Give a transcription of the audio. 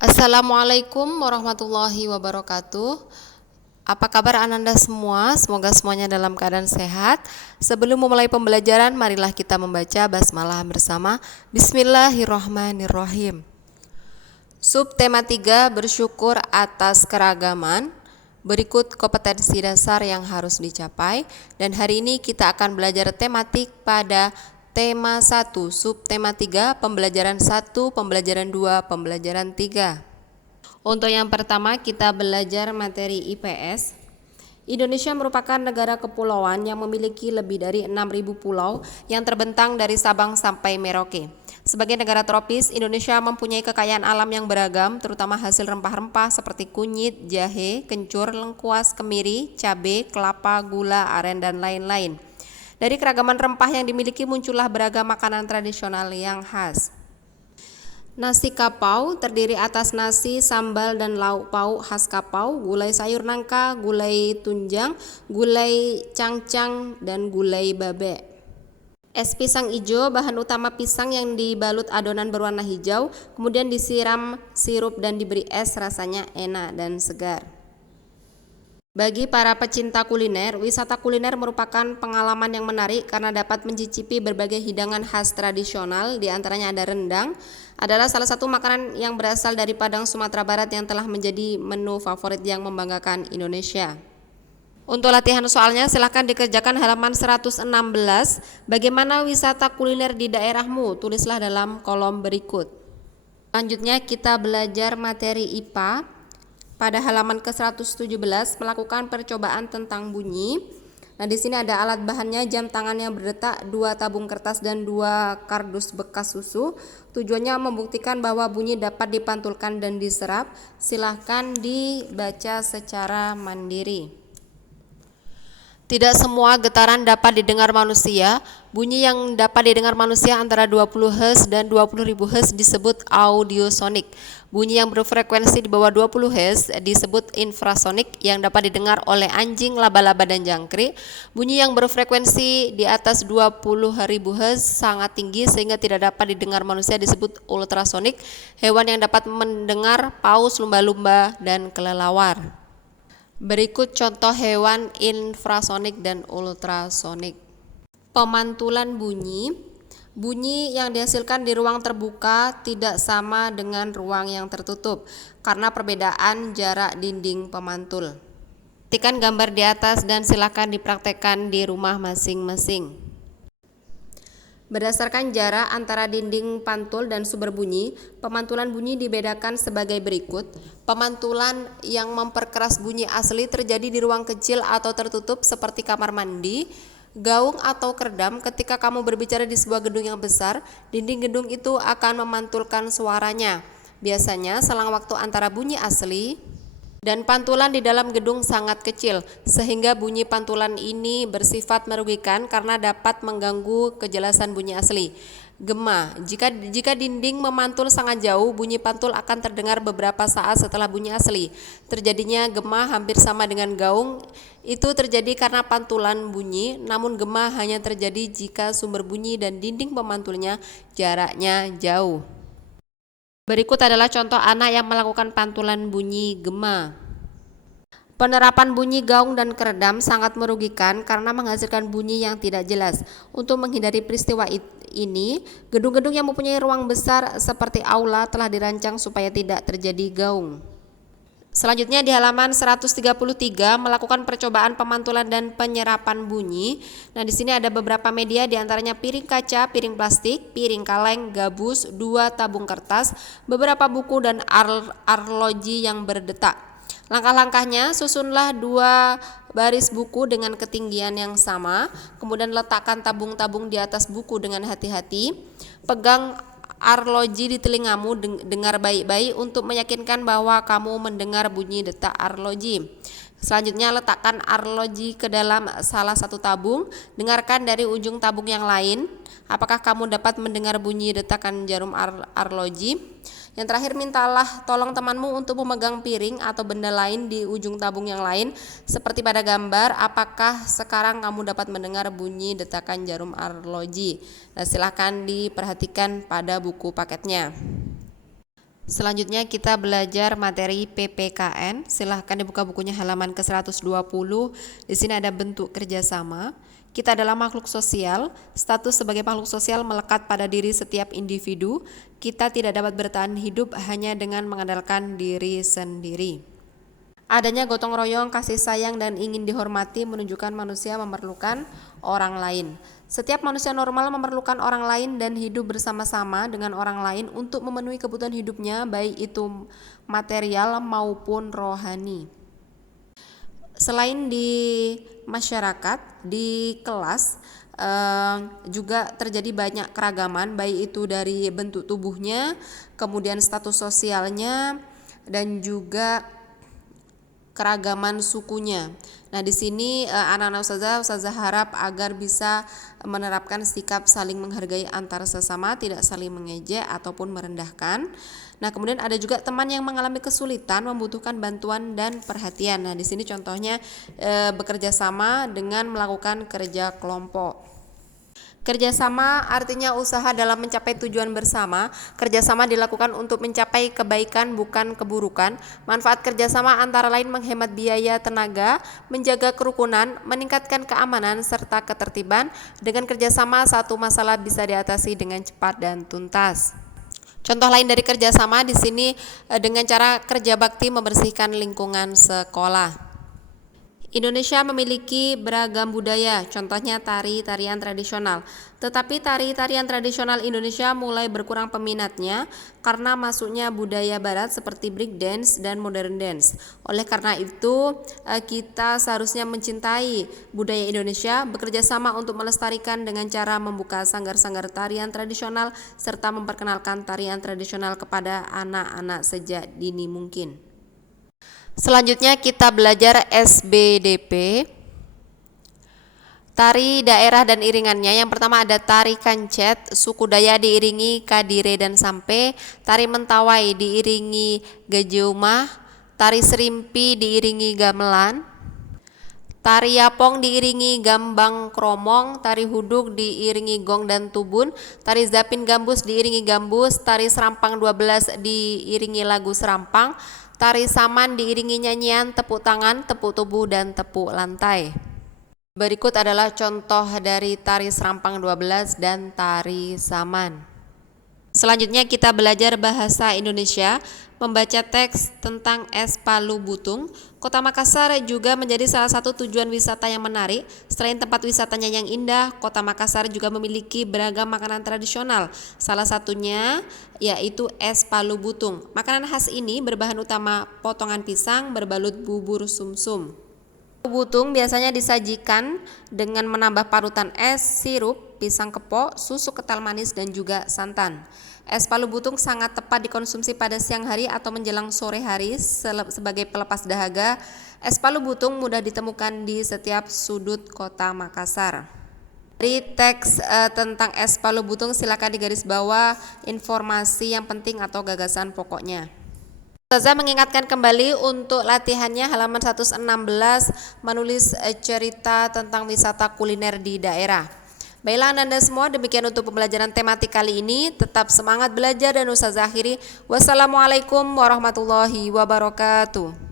Assalamualaikum warahmatullahi wabarakatuh. Apa kabar Ananda semua? Semoga semuanya dalam keadaan sehat. Sebelum memulai pembelajaran, marilah kita membaca basmalah bersama. Bismillahirrahmanirrahim. Subtema 3, bersyukur atas keragaman. Berikut kompetensi dasar yang harus dicapai. Dan hari ini kita akan belajar tematik pada tema 1, subtema 3, pembelajaran 1, pembelajaran 2, pembelajaran 3. Untuk yang pertama kita belajar materi IPS. Indonesia merupakan negara kepulauan yang memiliki lebih dari 6.000 pulau yang terbentang dari Sabang sampai Merauke. Sebagai negara tropis, Indonesia mempunyai kekayaan alam yang beragam, terutama hasil rempah-rempah seperti kunyit, jahe, kencur, lengkuas, kemiri, cabai, kelapa, gula, aren, dan lain-lain. Dari keragaman rempah yang dimiliki muncullah beragam makanan tradisional yang khas. Nasi kapau terdiri atas nasi, sambal, dan lauk pauk khas kapau, gulai sayur nangka, gulai tunjang, gulai cangcang, dan gulai babe. Es pisang hijau, bahan utama pisang yang dibalut adonan berwarna hijau, kemudian disiram sirup dan diberi es, rasanya enak dan segar. Bagi para pecinta kuliner, wisata kuliner merupakan pengalaman yang menarik karena dapat mencicipi berbagai hidangan khas tradisional, diantaranya ada rendang, adalah salah satu makanan yang berasal dari Padang, Sumatera Barat yang telah menjadi menu favorit yang membanggakan Indonesia. Untuk latihan soalnya silahkan dikerjakan halaman 116. Bagaimana wisata kuliner di daerahmu? Tulislah dalam kolom berikut. Selanjutnya kita belajar materi IPA. Pada halaman ke-117 melakukan percobaan tentang bunyi. Nah, di sini ada alat bahannya, jam tangan yang berdetak, 2 tabung kertas dan 2 kardus bekas susu. Tujuannya membuktikan bahwa bunyi dapat dipantulkan dan diserap. Silahkan dibaca secara mandiri. Tidak semua getaran dapat didengar manusia. Bunyi yang dapat didengar manusia antara 20 Hz dan 20.000 Hz disebut audiosonik. Bunyi yang berfrekuensi di bawah 20 Hz disebut infrasonik yang dapat didengar oleh anjing, laba-laba, dan jangkrik. Bunyi yang berfrekuensi di atas 20.000 Hz sangat tinggi sehingga tidak dapat didengar manusia disebut ultrasonik. Hewan yang dapat mendengar paus, lumba-lumba, dan kelelawar. Berikut contoh hewan infrasonik dan ultrasonik. Pemantulan bunyi. Bunyi yang dihasilkan di ruang terbuka tidak sama dengan ruang yang tertutup karena perbedaan jarak dinding pemantul. Perhatikan gambar di atas dan silakan dipraktekkan di rumah masing-masing. Berdasarkan jarak antara dinding pantul dan sumber bunyi, pemantulan bunyi dibedakan sebagai berikut. Pemantulan yang memperkeras bunyi asli terjadi di ruang kecil atau tertutup seperti kamar mandi, gaung, atau keredam. Ketika kamu berbicara di sebuah gedung yang besar, dinding gedung itu akan memantulkan suaranya. Biasanya selang waktu antara bunyi asli dan pantulan di dalam gedung sangat kecil, sehingga bunyi pantulan ini bersifat merugikan karena dapat mengganggu kejelasan bunyi asli. Gema. Jika dinding memantul sangat jauh, bunyi pantul akan terdengar beberapa saat setelah bunyi asli. Terjadinya gema hampir sama dengan gaung. Itu terjadi karena pantulan bunyi, namun gema hanya terjadi jika sumber bunyi dan dinding pemantulnya jaraknya jauh. Berikut adalah contoh anak yang melakukan pantulan bunyi gema. Penerapan bunyi gaung dan keredam sangat merugikan karena menghasilkan bunyi yang tidak jelas. Untuk menghindari peristiwa ini, gedung-gedung yang mempunyai ruang besar seperti aula telah dirancang supaya tidak terjadi gaung. Selanjutnya di halaman 133 melakukan percobaan pemantulan dan penyerapan bunyi. Nah, di sini ada beberapa media, diantaranya piring kaca, piring plastik, piring kaleng, gabus, 2 tabung kertas, beberapa buku, dan arloji yang berdetak. Langkah-langkahnya, susunlah 2 baris buku dengan ketinggian yang sama, kemudian letakkan tabung-tabung di atas buku dengan hati-hati. Pegang arloji di telingamu, dengar baik-baik untuk meyakinkan bahwa kamu mendengar bunyi detak arloji. Selanjutnya letakkan arloji ke dalam salah satu tabung, dengarkan dari ujung tabung yang lain. Apakah kamu dapat mendengar bunyi detakan jarum arloji? Yang terakhir, mintalah tolong temanmu untuk memegang piring atau benda lain di ujung tabung yang lain seperti pada gambar. Apakah sekarang kamu dapat mendengar bunyi detakan jarum arloji? Nah, silahkan diperhatikan pada buku paketnya. Selanjutnya kita belajar materi PPKN. Silahkan dibuka bukunya halaman ke-120. Di sini ada bentuk kerjasama. Kita adalah makhluk sosial. Status sebagai makhluk sosial melekat pada diri setiap individu. Kita tidak dapat bertahan hidup hanya dengan mengandalkan diri sendiri. Adanya gotong royong, kasih sayang, dan ingin dihormati menunjukkan manusia memerlukan orang lain. Setiap manusia normal memerlukan orang lain dan hidup bersama-sama dengan orang lain untuk memenuhi kebutuhan hidupnya, baik itu material maupun rohani. Selain di masyarakat, di kelas juga terjadi banyak keragaman, baik itu dari bentuk tubuhnya, kemudian status sosialnya, dan juga keragaman sukunya. Nah, di sini anak-anak ustazah harap agar bisa menerapkan sikap saling menghargai antar sesama, tidak saling mengejek ataupun merendahkan. Nah, kemudian ada juga teman yang mengalami kesulitan, membutuhkan bantuan dan perhatian. Nah, di sini contohnya bekerja sama dengan melakukan kerja kelompok. Kerjasama artinya usaha dalam mencapai tujuan bersama. Kerjasama dilakukan untuk mencapai kebaikan bukan keburukan. Manfaat kerjasama antara lain menghemat biaya tenaga, menjaga kerukunan, meningkatkan keamanan serta ketertiban. Dengan kerjasama satu masalah bisa diatasi dengan cepat dan tuntas. Contoh lain dari kerjasama di sini dengan cara kerja bakti membersihkan lingkungan sekolah. Indonesia memiliki beragam budaya, contohnya tari-tarian tradisional. Tetapi tari-tarian tradisional Indonesia mulai berkurang peminatnya karena masuknya budaya barat seperti break dance dan modern dance. Oleh karena itu, kita seharusnya mencintai budaya Indonesia, bekerja sama untuk melestarikan dengan cara membuka sanggar-sanggar tarian tradisional serta memperkenalkan tarian tradisional kepada anak-anak sejak dini mungkin. Selanjutnya kita belajar SBDP, tari daerah dan iringannya. Yang pertama ada tari kancet, suku Dayak diiringi kadire dan sampe, tari mentawai diiringi gejeumah, tari serimpi diiringi gamelan, tari yapong diiringi gambang kromong, tari huduk diiringi gong dan tubun, tari zapin gambus diiringi gambus, tari serampang 12 diiringi lagu serampang, tari saman diiringi nyanyian tepuk tangan, tepuk tubuh, dan tepuk lantai. Berikut adalah contoh dari tari serampang 12 dan tari saman. Selanjutnya kita belajar bahasa Indonesia, membaca teks tentang Es Palu Butung. Kota Makassar juga menjadi salah satu tujuan wisata yang menarik. Selain tempat wisatanya yang indah, Kota Makassar juga memiliki beragam makanan tradisional. Salah satunya yaitu Es Palu Butung. Makanan khas ini berbahan utama potongan pisang berbalut bubur sumsum. Butung biasanya disajikan dengan menambah parutan es, sirup, pisang kepok, susu kental manis, dan juga santan. Es Palu Butung sangat tepat dikonsumsi pada siang hari atau menjelang sore hari sebagai pelepas dahaga. Es Palu Butung mudah ditemukan di setiap sudut kota Makassar. Dari teks tentang Es Palu Butung silakan digaris bawah informasi yang penting atau gagasan pokoknya. Ustazah mengingatkan kembali untuk latihannya halaman 116 menulis cerita tentang wisata kuliner di daerah. Baiklah Anda semua, demikian untuk pembelajaran tematik kali ini. Tetap semangat belajar dan Ustazah akhiri. Wassalamualaikum warahmatullahi wabarakatuh.